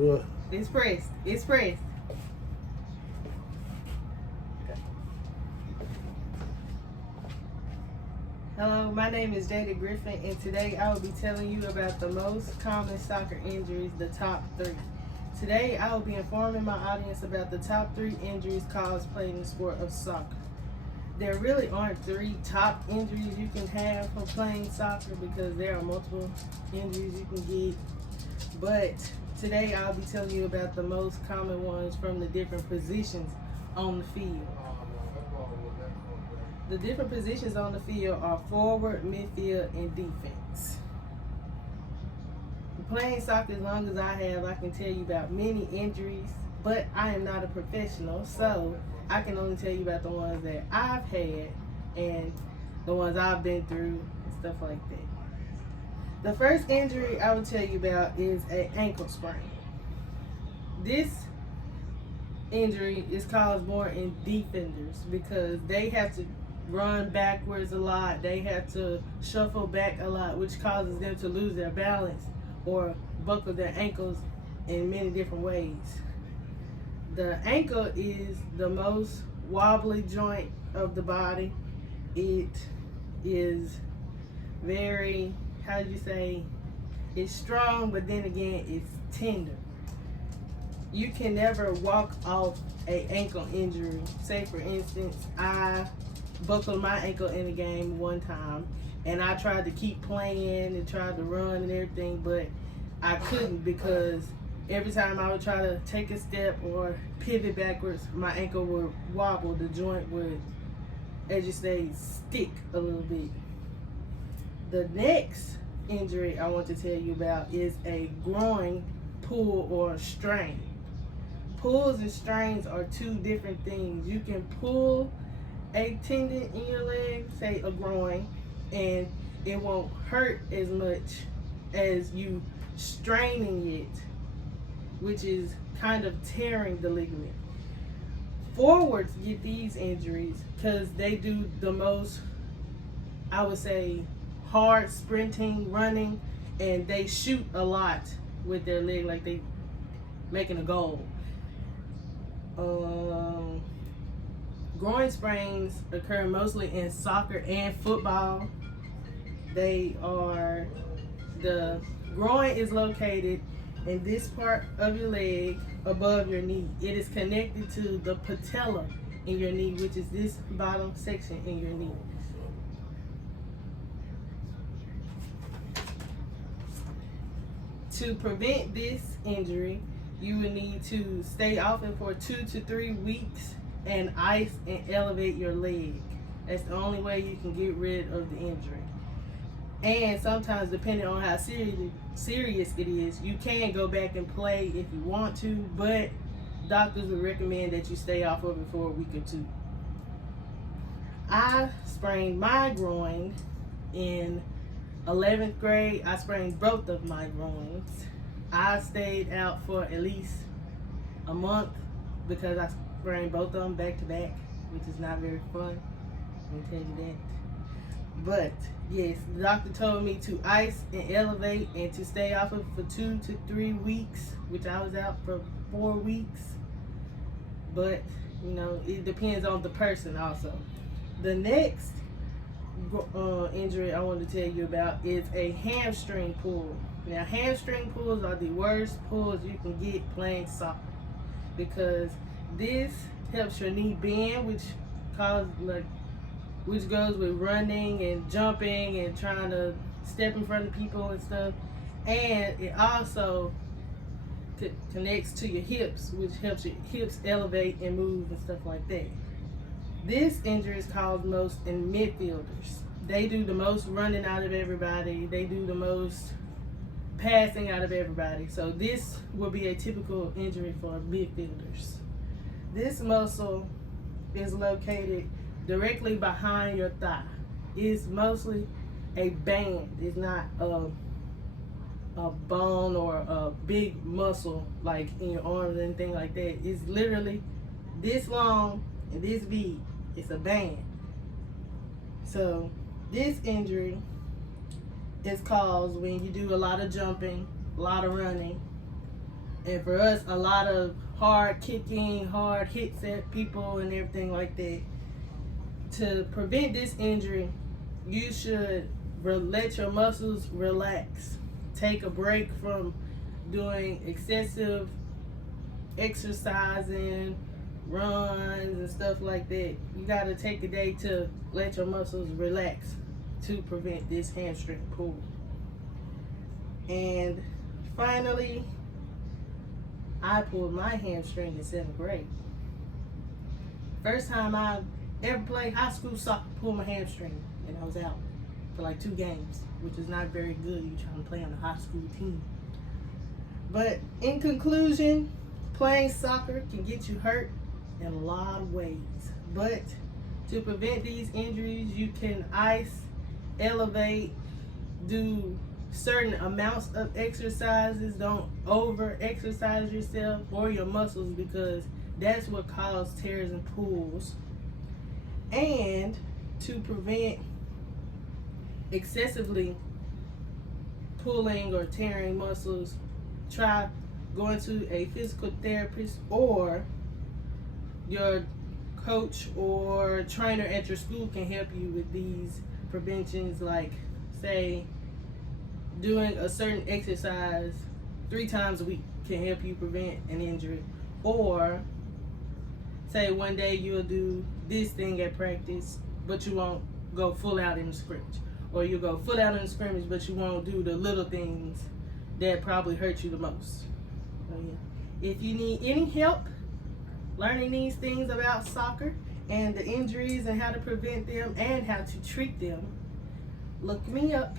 What? It's pressed. It's pressed. Hello, my name is Jada Griffin, and today I will be telling you about the most common soccer injuries, the top 3. Today I will be informing my audience about the top 3 injuries caused playing the sport of soccer. There really aren't 3 top injuries you can have from playing soccer because there are multiple injuries you can get. But today I'll be telling you about the most common ones from the different positions on the field. The different positions on the field are forward, midfield, and defense. Playing soccer as long as I have, I can tell you about many injuries, but I am not a professional, so I can only tell you about the ones that I've had and the ones I've been through and stuff like that. The first injury I will tell you about is an ankle sprain. This injury is caused more in defenders because they have to run backwards a lot. They have to shuffle back a lot, which causes them to lose their balance or buckle their ankles in many different ways. The ankle is the most wobbly joint of the body. It is very, how do you say, it's strong, but then again, it's tender. You can never walk off an ankle injury. Say, for instance, I buckled my ankle in a game one time, and I tried to keep playing and tried to run and everything, but I couldn't because every time I would try to take a step or pivot backwards, my ankle would wobble. The joint would, as you say, stick a little bit. The next injury I want to tell you about is a groin pull or strain. Pulls and strains are 2 different things. You can pull a tendon in your leg, say a groin, and it won't hurt as much as you straining it, which is kind of tearing the ligament. Forwards get these injuries because they do the most, I would say, hard sprinting, running, and they shoot a lot with their leg, like they making a goal. Groin sprains occur mostly in soccer and football. The groin is located in this part of your leg above your knee. It is connected to the patella in your knee, which is this bottom section in your knee. To prevent this injury, you will need to stay off it for 2 to 3 weeks and ice and elevate your leg. That's the only way you can get rid of the injury. And sometimes, depending on how serious it is, you can go back and play if you want to, but doctors would recommend that you stay off of it for a week or 2. I sprained my groin in 11th grade. I sprained both of my groins. I stayed out for at least a month because I sprained both of them back to back, which is not very fun. Let me tell you that. But yes, the doctor told me to ice and elevate and to stay off of it for 2 to 3 weeks, which I was out for 4 weeks. But you know, it depends on the person also. The next injury I want to tell you about is a hamstring pull. Now, hamstring pulls are the worst pulls you can get playing soccer because this helps your knee bend, which goes with running and jumping and trying to step in front of people and stuff. And it also connects to your hips, which helps your hips elevate and move and stuff like that. This injury is caused most in midfielders. They do the most running out of everybody. They do the most passing out of everybody. So this will be a typical injury for midfielders. This muscle is located directly behind your thigh. It's mostly a band. It's not a bone or a big muscle like in your arms or anything like that. It's literally this long and this big. It's a band. So this injury is caused when you do a lot of jumping, a lot of running, And for us, a lot of hard kicking, hard hits at people and everything like that. To prevent this injury, you should let your muscles relax. Take a break from doing excessive exercising, runs, and stuff like that. You got to take a day to let your muscles relax to prevent this hamstring pull. And finally, I pulled my hamstring in 7th grade. First time I ever played high school soccer, pulled my hamstring, and I was out for like 2 games, which is not very good. You trying to play on a high school team. But in conclusion, playing soccer can get you hurt in a lot of ways. But to prevent these injuries, you can ice, elevate, do certain amounts of exercises. Don't over exercise yourself or your muscles, because that's what causes tears and pulls. And to prevent excessively pulling or tearing muscles, try going to a physical therapist, or your coach or trainer at your school can help you with these preventions, like say doing a certain exercise 3 times a week can help you prevent an injury. Or say one day you'll do this thing at practice, but you won't go full out in the scrimmage. Or you'll go full out in the scrimmage, but you won't do the little things that probably hurt you the most. So yeah. If you need any help learning these things about soccer and the injuries and how to prevent them and how to treat them, look me up.